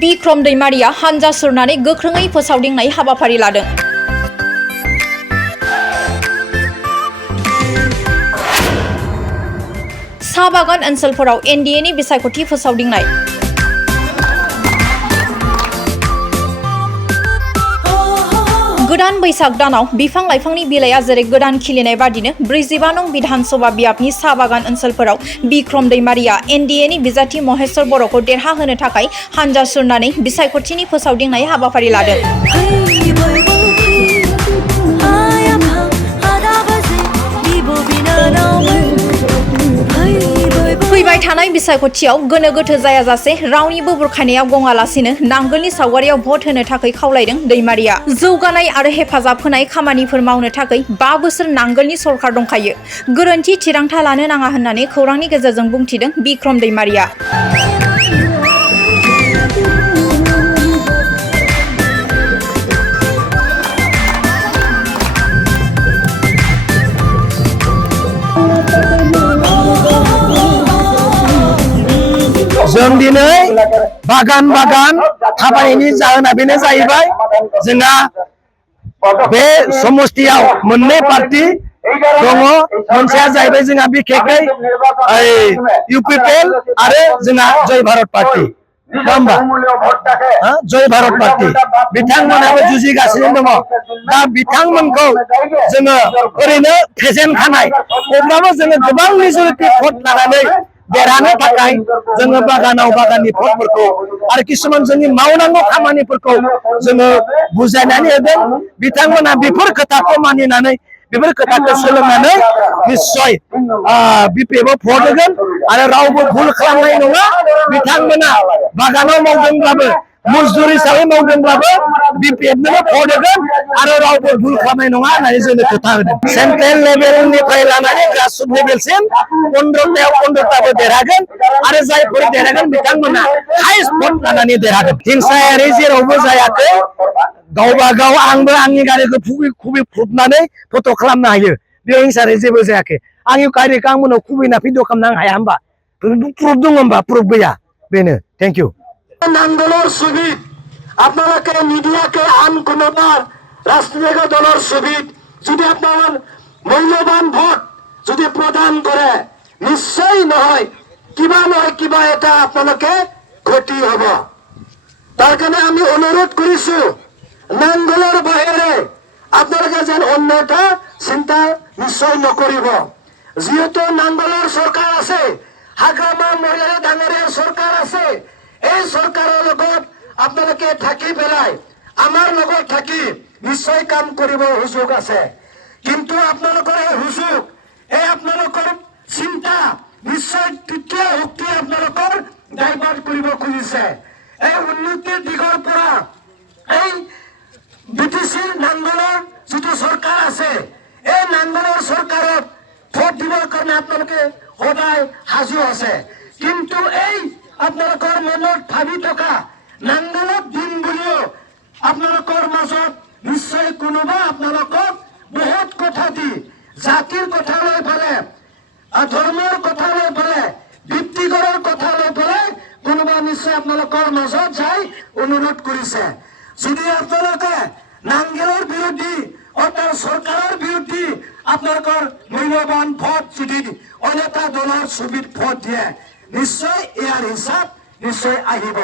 बिक्रम दैमारिया हानजा सुरनानै गोख्रोङै फोसावदिंनाय हाबाफारि लादों। साहा बागान ओनसोलफोराव एनडिएनि बिसायख'थि फोसावदिंनाय। गोदान बैसाग दानाव बिफां लाइफांनि बिलाइया जेरै गोदान खिलिनाय बादिनो 45 नं विधानसभा बियाबनि साहा बागान ओनसोलफोराव बिक्रम दैमारिया एनडिएनि बिजाथि महेश्वर बर'खौ देरहाहोनो थाखाय हानजा सुरनानै बिसायख'थिनि फोसावदिंनाय हाबाफारि लादों। फैबाय थानाय बिसायख'थियाव गोनो गोथो जायाजासे रावनिबो बुरखायनायाव गङालासिनो नांगोलनि सावगारियाव भट होनो थाखाय खावलायदों दैमारिया। जौगानाय आरो हेफाजाब होनाय खामानिफोर मावनो थाखाय 5 बोसोर नांगोलनि सरकार दंखायो। गोरोन्थि थिरांथा लानो नाङा होननानै खौरांनि गेजेरजों बुंथिदों बिक्रम दैमारिया। जों दिनै बागान थाबायनायनि जाहोना बेनो जाहैबाय जोंहा बे समस्तियाव मोननै पार्टी दङ। मोनसेया जाहैबाय जोंहा बिखेखै इउपिपिएल आरो जोंहा जय भारत पार्टी नङा होमबा? जय भारत पार्टी बिथांमोनाबो जुजिगासिनो दङ। दा बिथांमोनखौ जोङो ओरैनो फेजेनखानाय अब्लाबो जोङो गोबां मेजरिटि भट लानानै देरहानो थाखाय जोङो बागाननि भटफोरखौ आरो किसुमान जोंनि मावनांगौ खामानिफोरखौ जोङो बुजायनानै होदों। बिथांमोना बेफोर खोथाखौ मानिनानै बेफोर खोथाखौ सोलोंनानै निश्चय बिपिएफआव भट होगोन आरो रावबो भुल खालामनाय नङा। बिथांमोना बागानाव मावदोंब्लाबो मजदुर हिसाबै मावदोंब्लाबो बिपिएफनो भट होगोन आरो रावबो भुल खालामनाय नङा होननानै जोंनो खोथा होदों। सेन्ट्रेल लेभेलनिफ्राय लानानै ग्रासरुट लेभेलसिम 15थायाव 15थाबो देरहागोन आरो जायफोर देरहागोन बिथांमोना हाइस्ट भट लानानै देरहागोन। हिंसायारि जेरावबो जायाखै। गावबा गाव आंबो आंनि गारिखौ खुबैख्रुबनानै फट' खालामनो हायो। बेयाव हिंसायारि जेबो जायाखै। आंनि गारिखौ आंमोनाव खुबैना भिडिअ खालामनो हाया होमबा? प्रुफ दङ होमबा? प्रुफ गैया। बेनो। Thank you. নাঙ্গলের সুবিধ আপনারা মিডিয়াকে আন কোনোবার রাষ্ট্রীয় দলের সুবিধ যদি আপনার মূল্যবান ভোট যদি প্রদান করে নিশ্চয় নহয় কিবা এটা আপনাকে ক্ষতি হব। তার কারণে আমি অনুরোধ করিছো নাঙ্গলের বাহিরে আপনারা যেন অন্য এটা চিন্তা নিশ্চয় নকৰিব। যেহেতু নাঙ্গলেৰ সৰকাৰ আছে, হাগ্ৰামা মহিলা ডাঙৰীয়াৰ সৰকাৰ আছে, এই সৰকাৰেৰ লগত আপনাদেৰকে থাকি পেলাই আমাৰ লগত থাকি নিশ্চয় কাম কৰিব সুযোগ আছে। কিন্তু আপনাদেৰ এই সুযোগ এই আপনাদেৰ চিন্তা নিশ্চয় তৃতীয় শক্তি আপনাদেৰ ডাইভাৰ্ট কৰিব খুজিছে। এই উন্নতিৰ দিগৰ পৰা এই বিটিসিৰ নাঙ্গলৰ যিটো সৰকাৰ আছে এই নাঙ্গলৰ সৰকাৰত ভোট দিবৰ কাৰণে আপনাদেরকে সদায় সাজু আছে। কিন্তু এই আপনাদের মনত ভাবি থকা নাঙ্গলত দিন বুলিও আপনাদের মাজত নিশ্চয় কোনোবা আপনাদের বহুত কথা দি জাতির কথা লৈ পেলে ধর্মের কথা লৈ পেলে ব্যক্তিগতৰ কথা লৈ পেলে কোনোবা নিশ্চয় আপনাদের মাজত যাই অনুরোধ করেছে। যদি আপনাদের নাঙ্গলের বিরোধী অর্থাৎ সরকারের বিরোধী আপনাদের মূল্যবান ভোট যদি অন্য এটা দলের ছবিত ভোট দিয়ে নিশ্চয় ইয়াৰ হিচাপ নিশ্চয় আহিব।